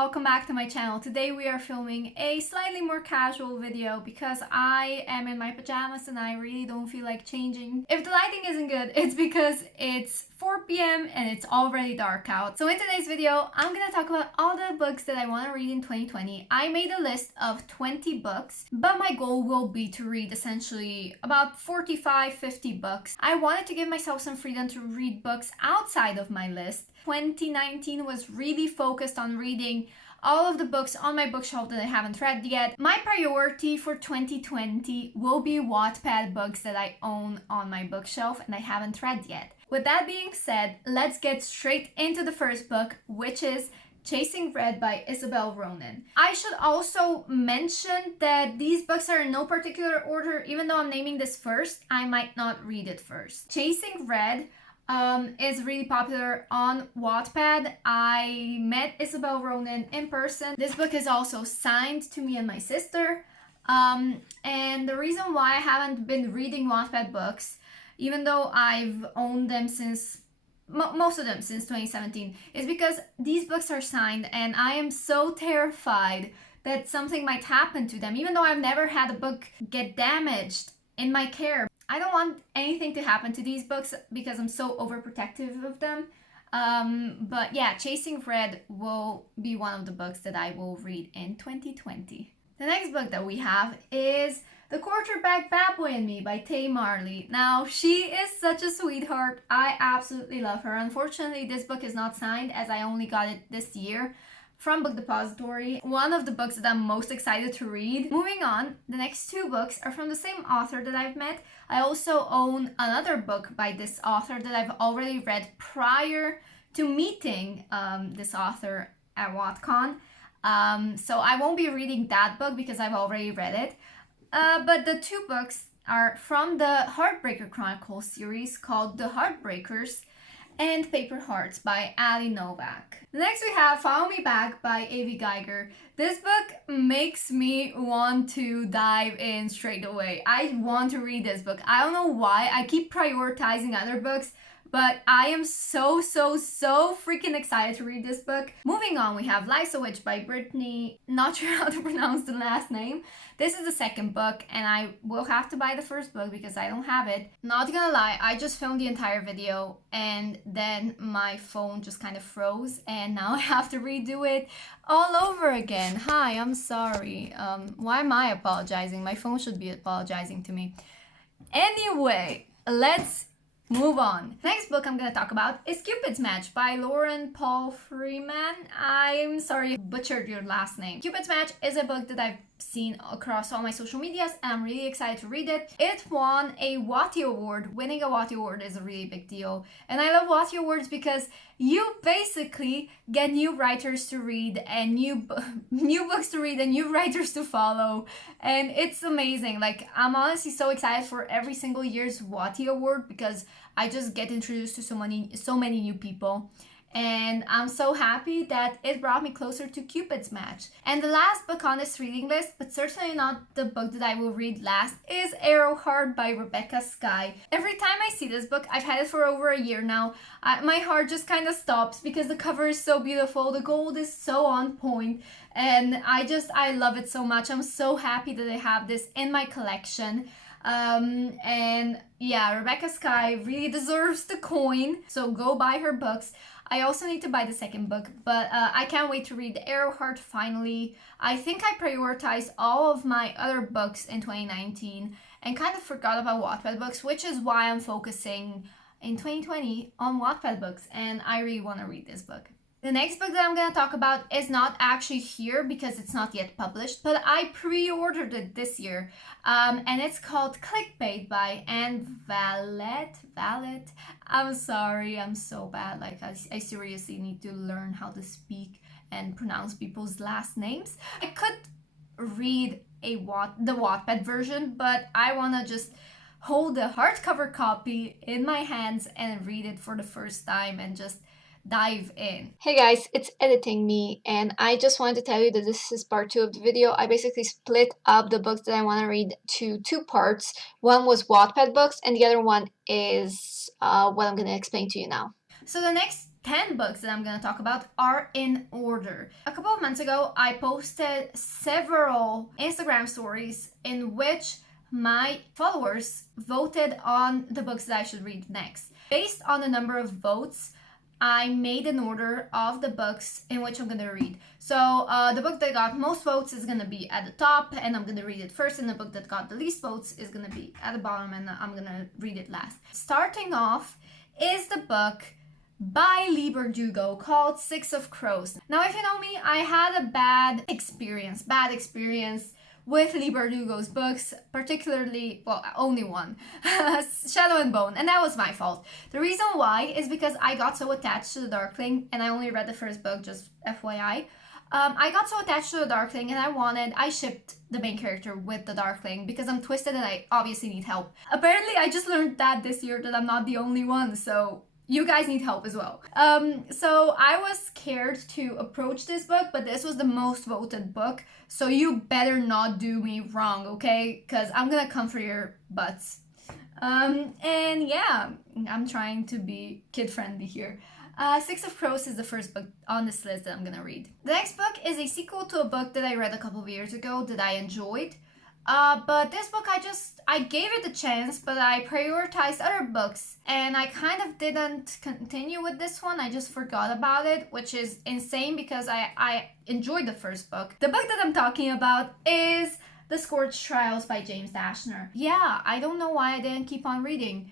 welcome back to my channel. Today we are filming a slightly more casual video because I am in my pajamas and I really don't feel like changing. If the lighting isn't good, it's because it's 4 p.m. and it's already dark out. So in today's video, I'm gonna talk about all the books that I want to read in 2020. I made a list of 20 books, but my goal will be to read essentially about 45-50 books. I wanted to give myself some freedom to read books outside of my list. 2019 was really focused on reading all of the books on my bookshelf that I haven't read yet. My priority for 2020 will be Wattpad books that I own on my bookshelf and I haven't read yet. With that being said, let's get straight into the first book, which is Chasing Red by Isabel Ronan. I should also mention that these books are in no particular order. Even though I'm naming this first, I might not read it first. Chasing Red is really popular on Wattpad. I met Isabel Ronan in person. This book is also signed to me and my sister. And the reason why I haven't been reading Wattpad books, even though I've owned them since most of them since 2017, is because these books are signed and I am so terrified that something might happen to them. Even though I've never had a book get damaged in my care, I don't want anything to happen to these books because I'm so overprotective of them. But yeah, Chasing Red will be one of the books that I will read in 2020. The next book that we have is The Quarterback Bad Boy and Me by Tay Marley. Now, she is such a sweetheart. I absolutely love her. Unfortunately, this book is not signed as I only got it this year from Book Depository. One of the books that I'm most excited to read. Moving on, the next two books are from the same author that I've met. I also own another book by this author that I've already read prior to meeting this author at WatCon. So I won't be reading that book because I've already read it. But the two books are from the Heartbreaker Chronicles series called The Heartbreakers and Paper Hearts by Ali Novak. Next we have Follow Me Back by Avi Geiger. This book makes me want to dive in straight away. I want to read this book. I don't know why. I keep prioritizing other books, but I am so freaking excited to read this book. Moving on, we have Life's a Witch by Brittany. Not sure how to pronounce the last name. This is the second book and I will have to buy the first book because I don't have it. Not gonna lie, I just filmed the entire video and then my phone just kind of froze and now I have to redo it all over again. Hi, I'm sorry. Why am I apologizing? My phone should be apologizing to me. Anyway, let's move on. Next book I'm gonna talk about is Cupids Match by Lauren Paul Freeman. I'm sorry I butchered your last name. Cupids Match is a book that I've seen across all my social medias and I'm really excited to read it. It won a Wattie Award. Winning a Wattie Award is a really big deal. And I love Wattie Awards because you basically get new writers to read and new books to read and new writers to follow. And it's amazing. Like, I'm honestly so excited for every single year's Wattie Award because I just get introduced to so many new people. And I'm so happy that it brought me closer to Cupids Match. And the last book on this reading list, but certainly not the book that I will read last, is Arrowheart by Rebecca Skye. Every time I see this book, I've had it for over a year now, my heart just kind of stops because the cover is so beautiful, the gold is so on point, and I love it so much. I'm so happy that I have this in my collection. And yeah, Rebecca Skye really deserves the coin, so go buy her books. I also need to buy the second book, but I can't wait to read Arrowheart finally. I think I prioritized all of my other books in 2019 and kind of forgot about Wattpad books, which is why I'm focusing in 2020 on Wattpad books, and I really want to read this book. The next book that I'm going to talk about is not actually here because it's not yet published, but I pre-ordered it this year. And it's called Clickbait by Anne Valette. I'm sorry, I'm so bad. Like, I seriously need to learn how to speak and pronounce people's last names. I could read the Wattpad version, but I want to just hold the hardcover copy in my hands and read it for the first time and just dive in. Hey guys, it's editing me and I just wanted to tell you that this is part 2 of the video. I basically split up the books that I want to read to 2 parts. One was Wattpad books and the other one is what I'm going to explain to you now. So the next 10 books that I'm gonna talk about are in order. A couple of months ago, I posted several Instagram stories in which my followers voted on the books that I should read next. Based on the number of votes, I made an order of the books in which I'm gonna read. So the book that got most votes is gonna be at the top, and I'm gonna read it first, and the book that got the least votes is gonna be at the bottom, and I'm gonna read it last. Starting off is the book by Lee Bardugo called Six of Crows. Now, if you know me, I had a bad experience with Lee Bardugo's books, particularly, well, only one, Shadow and Bone, and that was my fault. The reason why is because I got so attached to the Darkling, and I only read the first book, just FYI. I got so attached to the Darkling, and I shipped the main character with the Darkling because I'm twisted and I obviously need help. Apparently, I just learned that this year that I'm not the only one, so you guys need help as well. So I was scared to approach this book, but this was the most voted book. So you better not do me wrong, okay? Because I'm gonna come for your butts. And yeah, I'm trying to be kid-friendly here. Six of Crows is the first book on this list that I'm gonna read. The next book is a sequel to a book that I read a couple of years ago that I enjoyed. But this book, I gave it a chance, but I prioritized other books, and I kind of didn't continue with this one. I just forgot about it, which is insane because I enjoyed the first book. The book that I'm talking about is The Scorch Trials by James Dashner. Yeah, I don't know why I didn't keep on reading.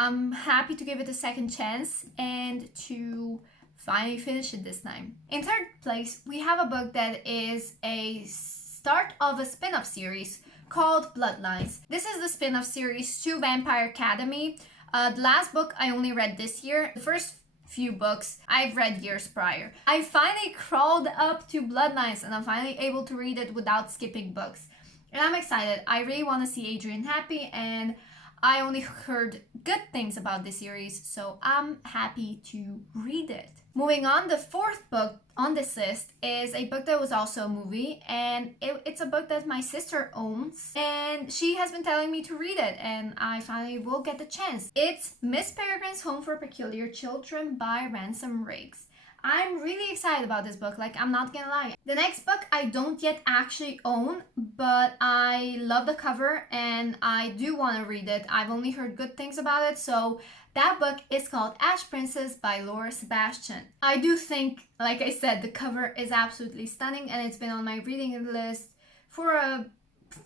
I'm happy to give it a second chance and to finally finish it this time. In third place, we have a book that is a start of a spin-off series called Bloodlines. This is the spin-off series to Vampire Academy. The last book I only read this year. The first few books I've read years prior. I finally crawled up to Bloodlines and I'm finally able to read it without skipping books. And I'm excited. I really want to see Adrian happy, and I only heard good things about this series, so I'm happy to read it. Moving on, the fourth book on this list is a book that was also a movie, and it's a book that my sister owns, and she has been telling me to read it, and I finally will get the chance. It's Miss Peregrine's Home for Peculiar Children by Ransom Riggs. I'm really excited about this book, like, I'm not gonna lie. The next book I don't yet actually own, but I love the cover and I do want to read it. I've only heard good things about it, so that book is called Ash Princess by Laura Sebastian. I do think, like I said, the cover is absolutely stunning, and it's been on my reading list for a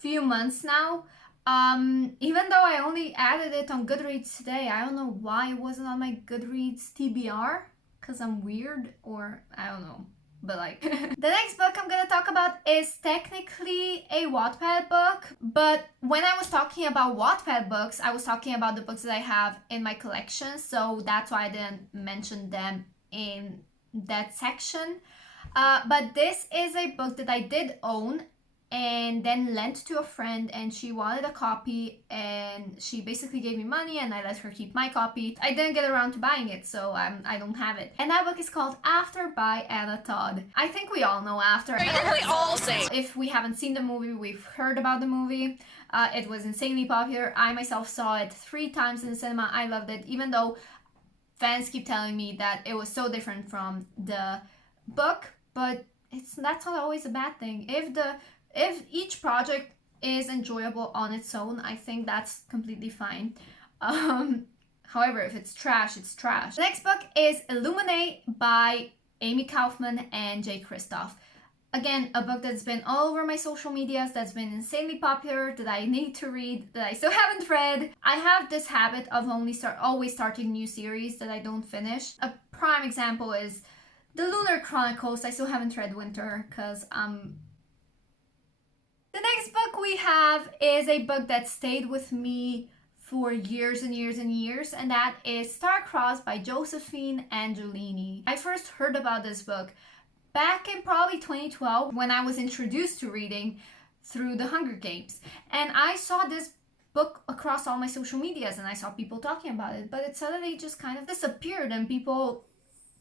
few months now. Even though I only added it on Goodreads today, I don't know why it wasn't on my Goodreads TBR. Because I'm weird, or I don't know, but like. The next book I'm gonna talk about is technically a Wattpad book, but when I was talking about Wattpad books, I was talking about the books that I have in my collection, so that's why I didn't mention them in that section. But this is a book that I did own and then lent to a friend, and she wanted a copy, and she basically gave me money and I let her keep my copy. I didn't get around to buying it, so I don't have it. And that book is called After by Anna Todd. I think we all know After. We all say. If we haven't seen the movie, we've heard about the movie. It was insanely popular. I myself saw it 3 times in the cinema. I loved it, even though fans keep telling me that it was so different from the book, but that's not always a bad thing. If each project is enjoyable on its own, I think that's completely fine. However, if it's trash, it's trash. The next book is Illuminae by Amy Kaufman and Jay Kristoff. Again, a book that's been all over my social medias, that's been insanely popular, that I need to read, that I still haven't read. I have this habit of always starting new series that I don't finish. A prime example is The Lunar Chronicles. I still haven't read Winter because The next book we have is a book that stayed with me for years and years and years, and that is Starcrossed by Josephine Angelini. I first heard about this book back in probably 2012 when I was introduced to reading through the Hunger Games, and I saw this book across all my social medias and I saw people talking about it, but it suddenly just kind of disappeared and people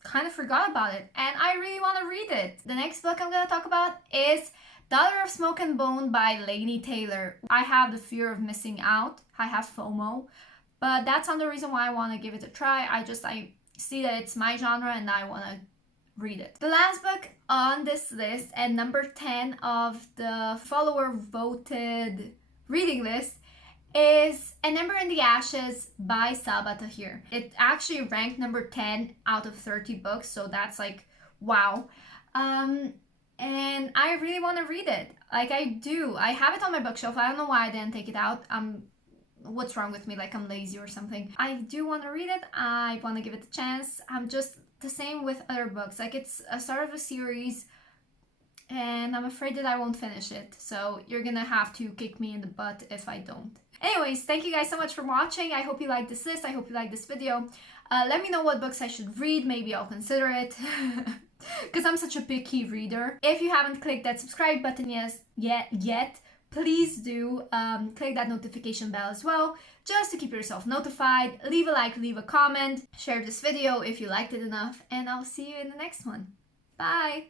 kind of forgot about it, and I really want to read it. The next book I'm going to talk about is Daughter of Smoke and Bone by Laini Taylor. I have the fear of missing out. I have FOMO, but that's not the reason why I want to give it a try. I see that it's my genre and I want to read it. The last book on this list, and number 10 of the follower voted reading list, is An Ember in the Ashes by Sabaa Tahir. It actually ranked number 10 out of 30 books, so that's like, wow. And I really want to read it. Like, I do. I have it on my bookshelf. I don't know why I didn't take it out. What's wrong with me? Like, I'm lazy or something. I do want to read it. I want to give it a chance. I'm just the same with other books. Like, it's a start of a series, and I'm afraid that I won't finish it. So you're gonna have to kick me in the butt if I don't. Anyways, thank you guys so much for watching. I hope you liked this list. I hope you liked this video. Let me know what books I should read. Maybe I'll consider it. Because I'm such a picky reader. If you haven't clicked that subscribe button yet, please do click that notification bell as well, just to keep yourself notified. Leave a like, leave a comment, share this video if you liked it enough, and I'll see you in the next one. Bye!